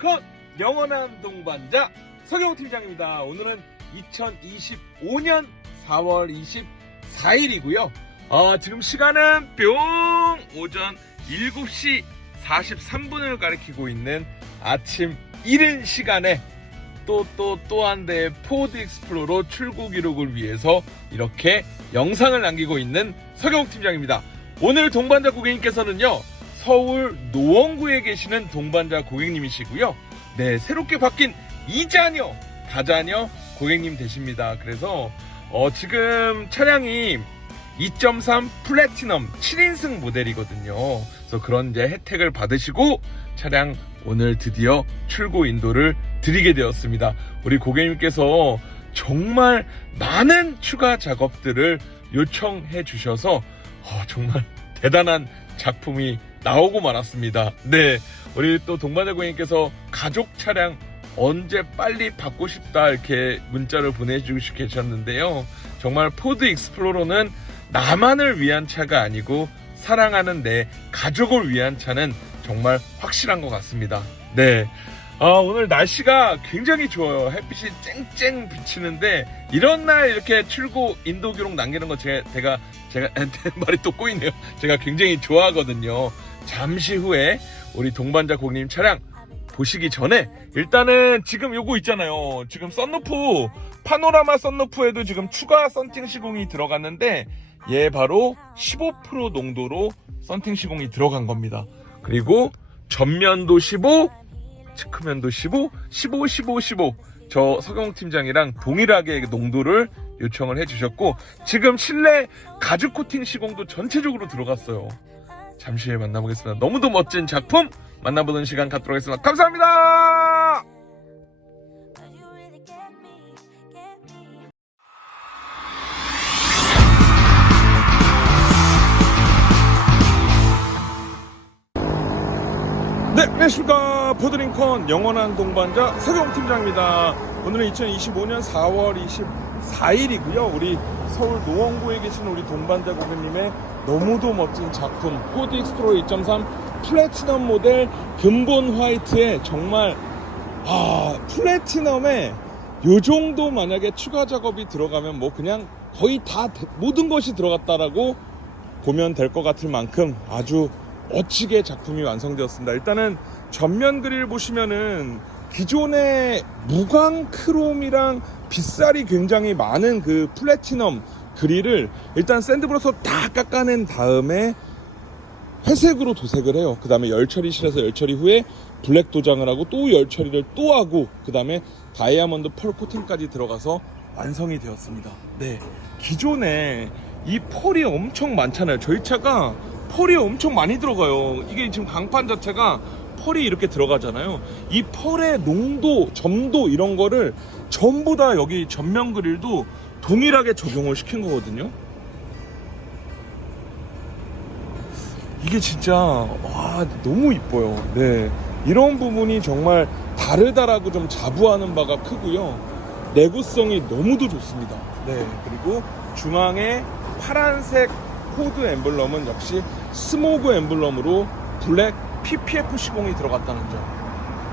포드링컨 영원한 동반자 서경 팀장입니다. 오늘은 2025년 4월 24일이고요. 어, 지금 시간은 뿅 오전 7시 43분을 가리키고 있는 아침 이른 시간에 또 또 또 한 대의 포드 익스플로러 출고 기록을 위해서 이렇게 영상을 남기고 있는 서경 팀장입니다. 오늘 동반자 고객님께서는요, 서울 노원구에 계시는 동반자 고객님이시고요. 네, 새롭게 바뀐 이자녀, 다자녀 고객님 되십니다. 그래서, 어, 지금 차량이 2.3 플래티넘 7인승 모델이거든요. 그래서 그런 이제 혜택을 받으시고 차량 오늘 드디어 출고 인도를 드리게 되었습니다. 우리 고객님께서 정말 많은 추가 작업들을 요청해 주셔서 어, 정말 대단한 작품이 나오고 말았습니다. 네, 우리 또 동반자 고객님께서 가족 차량 언제 빨리 받고 싶다 이렇게 문자를 보내주시고 계셨는데요. 정말 포드 익스플로러는 나만을 위한 차가 아니고 사랑하는 내 가족을 위한 차는 정말 확실한 것 같습니다. 네. 아, 오늘 날씨가 굉장히 좋아요. 햇빛이 쨍쨍 비치는데 이런 날 이렇게 출고 인도 기록 남기는 거 제가 제가 제가 말이 또 꼬이네요. 제가 굉장히 좋아하거든요. 잠시 후에 우리 동반자 고객님 차량 보시기 전에 일단은 지금 요거 있잖아요. 지금 썬루프 파노라마 썬루프에도 지금 추가 썬팅 시공이 들어갔는데 얘 바로 15% 농도로 썬팅 시공이 들어간 겁니다. 그리고 전면도 15, 측면도 15, 15, 15, 15. 저 서경 팀장이랑 동일하게 농도를 요청을 해주셨고 지금 실내 가죽 코팅 시공도 전체적으로 들어갔어요. 잠시 후에 만나보겠습니다. 너무도 멋진 작품 만나보는 시간 갖도록 하겠습니다. 감사합니다. 네, 안녕하십니까. 포드링컨 영원한 동반자 서경 팀장입니다. 오늘은 2025년 4월 24일이고요. 우리 서울 노원구에 계신 우리 동반자 고객님의 너무도 멋진 작품 포드 익스트로 2.3 플래티넘 모델 금본 화이트에 정말 아 플래티넘에 요 정도 만약에 추가 작업이 들어가면 뭐 그냥 거의 다 대- 모든 것이 들어갔다라고 보면 될 것 같을 만큼 아주 멋지게 작품이 완성되었습니다. 일단은 전면 그릴 보시면은 기존의 무광 크롬이랑 빗살이 굉장히 많은 그 플래티넘 그릴을 일단 샌드브러서 다 깎아낸 다음에 회색으로 도색을 해요. 그 다음에 열처리실에서 열처리 후에 블랙 도장을 하고 또 열처리를 또 하고 그 다음에 다이아몬드 펄 코팅까지 들어가서 완성이 되었습니다. 네. 기존에 이 펄이 엄청 많잖아요. 저희 차가 펄이 엄청 많이 들어가요. 이게 지금 강판 자체가 펄이 이렇게 들어가잖아요. 이 펄의 농도, 점도 이런 거를 전부 다 여기 전면 그릴도 동일하게 적용을 시킨 거거든요. 이게 진짜 와 너무 이뻐요. 네 이런 부분이 정말 다르다라고 좀 자부하는 바가 크고요. 내구성이 너무도 좋습니다. 네 그리고 중앙에 파란색 코드 엠블럼은 역시 스모그 엠블럼으로 블랙 PPF 시공이 들어갔다는 점.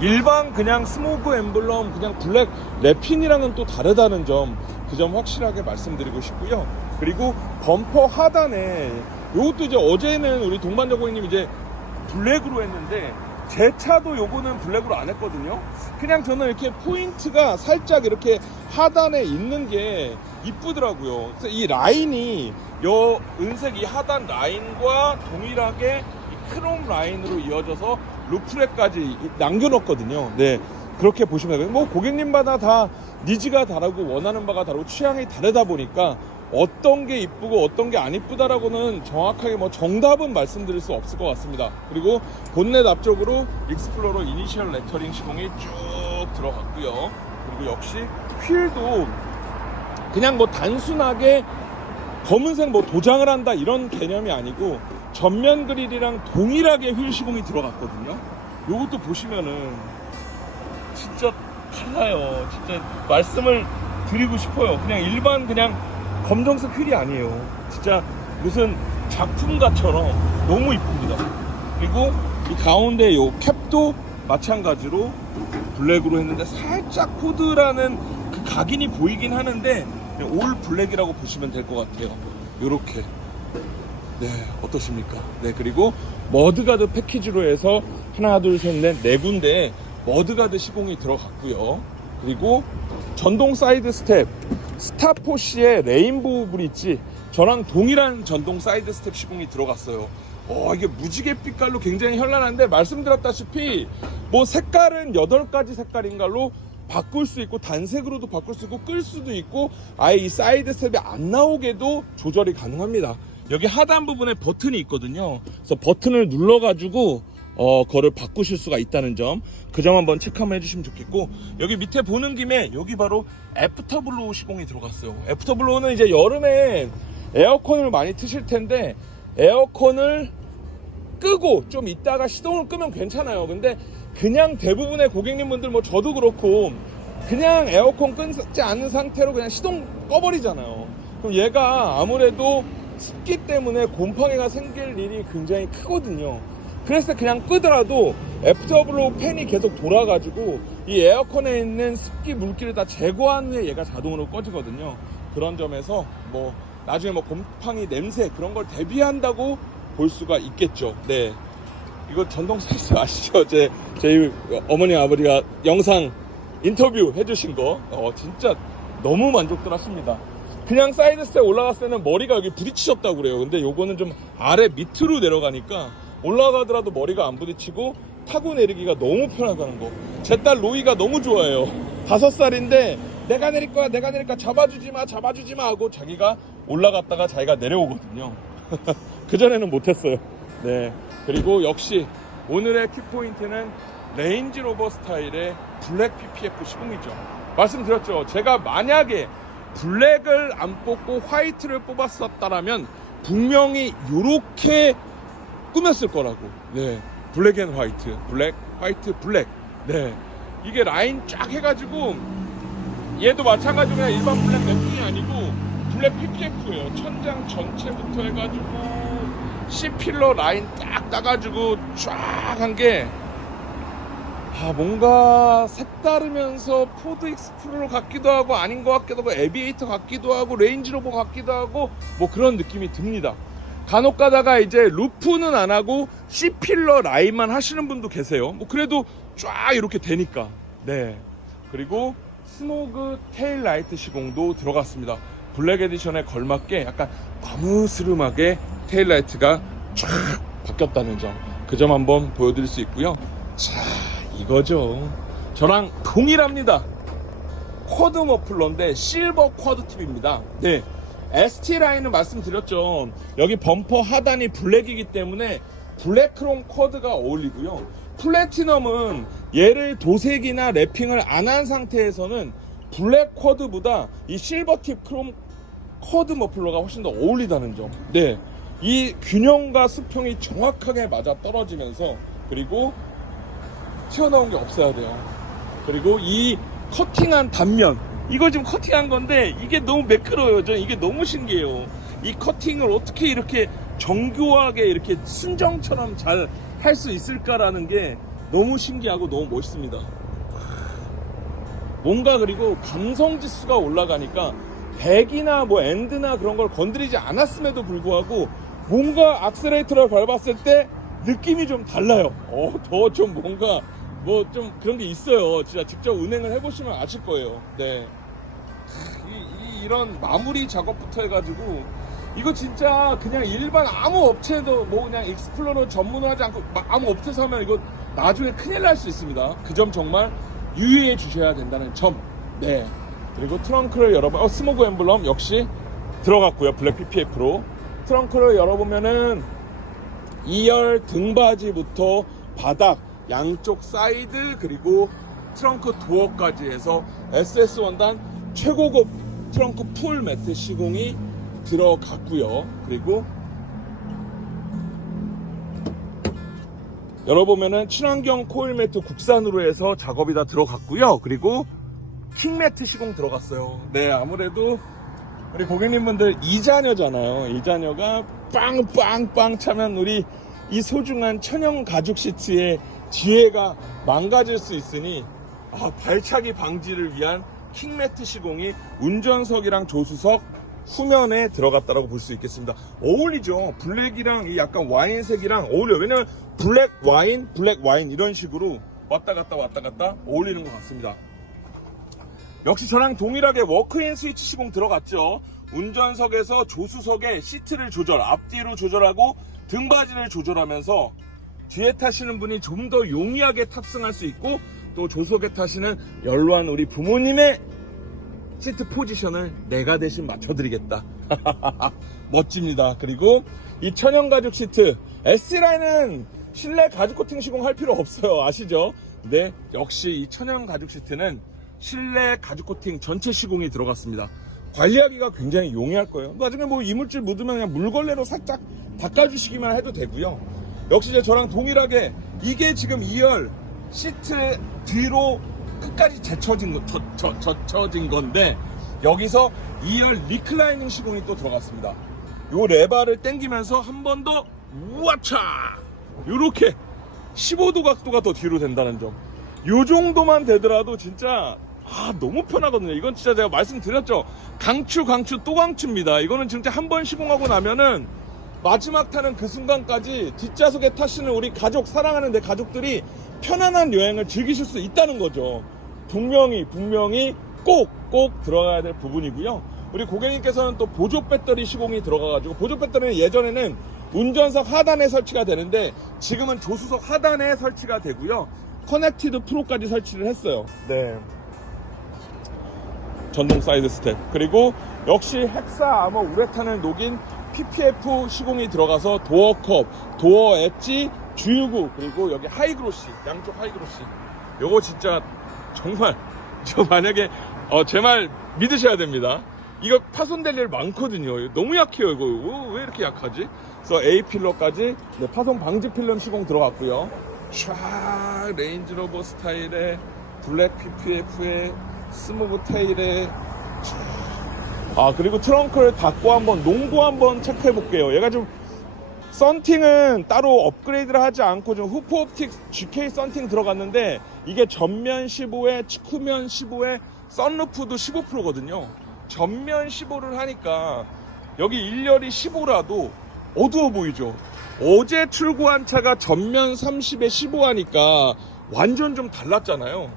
일반 그냥 스모그 엠블럼 그냥 블랙 랩핀이랑은 또 다르다는 점 그 점 확실하게 말씀드리고 싶고요. 그리고 범퍼 하단에 요것도 이제 어제는 우리 동반자 고객님 이제 블랙으로 했는데 제 차도 요거는 블랙으로 안 했거든요. 그냥 저는 이렇게 포인트가 살짝 이렇게 하단에 있는 게 이쁘더라고요. 그래서 이 라인이 요 은색 이 하단 라인과 동일하게 이 크롬 라인으로 이어져서 루프렉까지 남겨놓거든요. 네. 그렇게 보시면 돼요. 뭐 고객님마다 다 니즈가 다르고 원하는 바가 다르고 취향이 다르다 보니까 어떤 게 이쁘고 어떤 게 안 이쁘다라고는 정확하게 뭐 정답은 말씀드릴 수 없을 것 같습니다. 그리고 본넷 앞쪽으로 익스플로러 이니셜 레터링 시공이 쭉 들어갔고요. 그리고 역시 휠도 그냥 뭐 단순하게 검은색 뭐 도장을 한다 이런 개념이 아니고 전면 그릴이랑 동일하게 휠 시공이 들어갔거든요. 요것도 보시면은 진짜 달라요. 진짜 말씀을 드리고 싶어요. 그냥 일반 그냥 검정색 휠이 아니에요. 진짜 무슨 작품가처럼 너무 이쁩니다. 그리고 이 가운데 요 캡도 마찬가지로 블랙으로 했는데 살짝 코드라는 그 각인이 보이긴 하는데 올 블랙이라고 보시면 될 것 같아요. 요렇게. 네, 어떠십니까? 네, 그리고 머드가드 패키지로 해서 하나, 둘, 셋, 넷, 네 군데 머드가드 시공이 들어갔고요. 그리고 전동 사이드 스텝, 스타포시의 레인보우 브릿지, 저랑 동일한 전동 사이드 스텝 시공이 들어갔어요. 어, 이게 무지개 빛깔로 굉장히 현란한데 말씀드렸다시피 뭐 색깔은 8가지 색깔인 걸로 바꿀 수 있고 단색으로도 바꿀 수 있고 끌 수도 있고 아예 이 사이드 스텝이 안 나오게도 조절이 가능합니다. 여기 하단 부분에 버튼이 있거든요. 그래서 버튼을 눌러가지고 어, 거를 바꾸실 수가 있다는 점. 그 점 한번 체크 한번 해주시면 좋겠고, 여기 밑에 보는 김에 여기 바로 애프터블로우 시공이 들어갔어요. 애프터블로우는 이제 여름에 에어컨을 많이 트실 텐데, 에어컨을 끄고 좀 이따가 시동을 끄면 괜찮아요. 근데 그냥 대부분의 고객님분들 뭐 저도 그렇고 그냥 에어컨 끄지 않은 상태로 그냥 시동 꺼버리잖아요. 그럼 얘가 아무래도 습기 때문에 곰팡이가 생길 일이 굉장히 크거든요. 그래서 그냥 끄더라도 애프터블로우 팬이 계속 돌아가지고 이 에어컨에 있는 습기 물기를 다 제거한 후에 얘가 자동으로 꺼지거든요. 그런 점에서 뭐 나중에 뭐 곰팡이 냄새 그런 걸 대비한다고 볼 수가 있겠죠. 네. 이거 전동 사이즈 아시죠? 제, 저희 어머니 아버지가 영상 인터뷰 해주신 거. 어, 진짜 너무 만족들 하십니다. 그냥 사이드 스텝 올라갔을 때는 머리가 여기 부딪히셨다고 그래요. 근데 요거는 좀 아래 밑으로 내려가니까 올라가더라도 머리가 안 부딪히고 타고 내리기가 너무 편하다는 거. 제 딸 로이가 너무 좋아해요. 다섯 살인데 내가 내릴 거야, 내가 내릴 거야, 잡아주지 마, 잡아주지 마 하고 자기가 올라갔다가 자기가 내려오거든요. 그전에는 못했어요. 네. 그리고 역시 오늘의 키포인트는 레인지 로버 스타일의 블랙 PPF 시공이죠. 말씀드렸죠. 제가 만약에 블랙을 안 뽑고 화이트를 뽑았었다라면 분명히 이렇게 꾸몄을 거라고. 네. 블랙 앤 화이트. 블랙, 화이트, 블랙. 네. 이게 라인 쫙 해가지고 얘도 마찬가지로 그냥 일반 블랙 랩핑이 아니고 블랙 PPF예요. 천장 전체부터 해가지고 C필러 라인 딱 따가지고 쫙 한 게 아, 뭔가 색다르면서 포드 익스플로러 같기도 하고 아닌 것 같기도 하고 에비에이터 같기도 하고 레인지로버 같기도 하고 뭐 그런 느낌이 듭니다. 간혹 가다가 이제 루프는 안 하고 C필러 라인만 하시는 분도 계세요. 뭐 그래도 쫙 이렇게 되니까. 네. 그리고 스모그 테일 라이트 시공도 들어갔습니다. 블랙 에디션에 걸맞게 약간 거무스름하게 테일 라이트가 쫙 바뀌었다는 점. 그 점 한번 보여드릴 수 있고요. 자, 이거죠. 저랑 동일합니다. 쿼드 머플러인데 실버 쿼드 팁입니다. 네. ST 라인은 말씀드렸죠. 여기 범퍼 하단이 블랙이기 때문에 블랙 크롬 쿼드가 어울리고요. 플래티넘은 얘를 도색이나 랩핑을 안 한 상태에서는 블랙 쿼드보다 이 실버 팁 크롬 쿼드 머플러가 훨씬 더 어울리다는 점. 네. 이 균형과 수평이 정확하게 맞아 떨어지면서 그리고 튀어나온 게 없어야 돼요. 그리고 이 커팅한 단면 이거 지금 커팅한 건데 이게 너무 매끄러워요. 저는 이게 너무 신기해요. 이 커팅을 어떻게 이렇게 정교하게 이렇게 순정처럼 잘 할 수 있을까라는 게 너무 신기하고 너무 멋있습니다. 뭔가 그리고 감성 지수가 올라가니까 백이나 뭐 엔드나 그런 걸 건드리지 않았음에도 불구하고 뭔가 악셀레이터를 밟았을 때 느낌이 좀 달라요. 어, 더 좀 뭔가 뭐 좀 그런 게 있어요. 진짜 직접 운행을 해보시면 아실 거예요. 네. 이, 이, 이 런 마무리 작업부터 해가지고 이거 진짜 그냥 일반 아무 업체도 뭐 그냥 익스플로러 전문을 하지 않고 마- 아무 업체에서 하면 이거 나중에 큰일 날 수 있습니다. 그 점 정말 유의해 주셔야 된다는 점. 네. 그리고 트렁크를 열어봐. 어, 스모그 엠블럼 역시 들어갔고요. 블랙 PPF로. 트렁크를 열어보면은 2열 등받이부터 바닥, 양쪽 사이드, 그리고 트렁크 도어까지 해서 SS 원단 최고급 트렁크 풀 매트 시공이 들어갔고요. 그리고 열어보면은 친환경 코일 매트 국산으로 해서 작업이 다 들어갔고요. 그리고 킹 매트 시공 들어갔어요. 네, 아무래도 우리 고객님분들 이자녀잖아요. 이자녀가 빵빵빵 차면 우리 이 소중한 천연 가죽 시트에 지혜가 망가질 수 있으니 아, 발차기 방지를 위한 킹매트 시공이 운전석이랑 조수석 후면에 들어갔다라고 볼 수 있겠습니다. 어울리죠. 블랙이랑 이 약간 와인색이랑 어울려요. 왜냐면 블랙 와인, 블랙 와인 이런 식으로 왔다 갔다 왔다 갔다 어울리는 것 같습니다. 역시 저랑 동일하게 워크인 스위치 시공 들어갔죠. 운전석에서 조수석의 시트를 조절, 앞뒤로 조절하고 등받이를 조절하면서 뒤에 타시는 분이 좀 더 용이하게 탑승할 수 있고 또 조수석에 타시는 연로한 우리 부모님의 시트 포지션을 내가 대신 맞춰드리겠다. 멋집니다. 그리고 이 천연 가죽 시트 S라인은 실내 가죽 코팅 시공할 필요 없어요. 아시죠? 네, 역시 이 천연 가죽 시트는 실내 가죽 코팅 전체 시공이 들어갔습니다. 관리하기가 굉장히 용이할 거예요. 나중에 뭐 이물질 묻으면 그냥 물걸레로 살짝 닦아주시기만 해도 되고요. 역시 저랑 동일하게 이게 지금 2열 시트 뒤로 끝까지 제쳐진 거, 젖, 젖, 젖혀진 건데 여기서 2열 리클라이닝 시공이 또 들어갔습니다. 요 레바를 당기면서 한 번 더 우와차 요렇게 15도 각도가 더 뒤로 된다는 점. 요 정도만 되더라도 진짜 아 너무 편하거든요. 이건 진짜 제가 말씀드렸죠. 강추 강추 또 강추입니다. 이거는 진짜 한 번 시공하고 나면은 마지막 타는 그 순간까지 뒷좌석에 타시는 우리 가족 사랑하는 내 가족들이 편안한 여행을 즐기실 수 있다는 거죠. 분명히 분명히 꼭 꼭 들어가야 될 부분이고요. 우리 고객님께서는 또 보조 배터리 시공이 들어가가지고 보조 배터리는 예전에는 운전석 하단에 설치가 되는데 지금은 조수석 하단에 설치가 되고요. 커넥티드 프로까지 설치를 했어요. 네. 전동 사이드 스텝 그리고 역시 헥사 아머 우레탄을 녹인 PPF 시공이 들어가서 도어 컵, 도어 엣지, 주유구 그리고 여기 하이그로시 양쪽 하이그로시. 요거 진짜 정말 저 만약에 어, 제 말 믿으셔야 됩니다. 이거 파손될 일 많거든요. 너무 약해요 이거. 어, 왜 이렇게 약하지? 그래서 A 필러까지 네, 파손 방지 필름 시공 들어갔고요. 촤 레인지로버 스타일의 블랙 PPF에 스모브 테일에 아 그리고 트렁크를 닫고 한번 농도 한번 체크해 볼게요. 얘가 좀 썬팅은 따로 업그레이드를 하지 않고 좀 후프 옵틱 GK 썬팅 들어갔는데 이게 전면 15에 측후면 15에 썬루프도 15%거든요. 전면 15를 하니까 여기 1열이 15라도 어두워 보이죠? 어제 출고한 차가 전면 30에 15 하니까 완전 좀 달랐잖아요.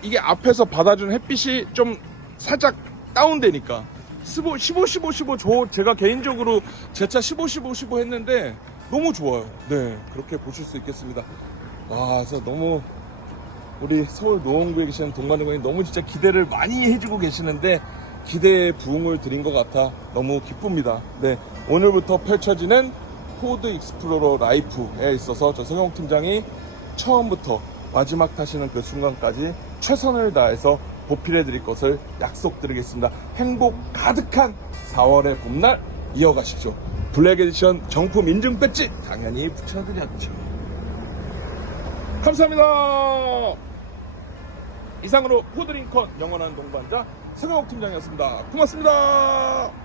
이게 앞에서 받아준 햇빛이 좀 살짝 다운되니까 15, 15, 15, 15, 저 제가 개인적으로 제 차 15, 15, 15 했는데 너무 좋아요. 네, 그렇게 보실 수 있겠습니다. 아, 그래서 너무 우리 서울 노원구에 계시는 동반동반이 너무 진짜 기대를 많이 해주고 계시는데 기대에 부응을 드린 것 같아 너무 기쁩니다. 네, 오늘부터 펼쳐지는 포드 익스플로러 라이프에 있어서 저 성형 팀장이 처음부터 마지막 타시는 그 순간까지 최선을 다해서 보필해 드릴 것을 약속드리겠습니다. 행복 가득한 4월의 봄날 이어가십시오. 블랙 에디션 정품 인증 배지 당연히 붙여드렸죠. 감사합니다. 이상으로 포드링컨 영원한 동반자 서강욱 팀장이었습니다. 고맙습니다.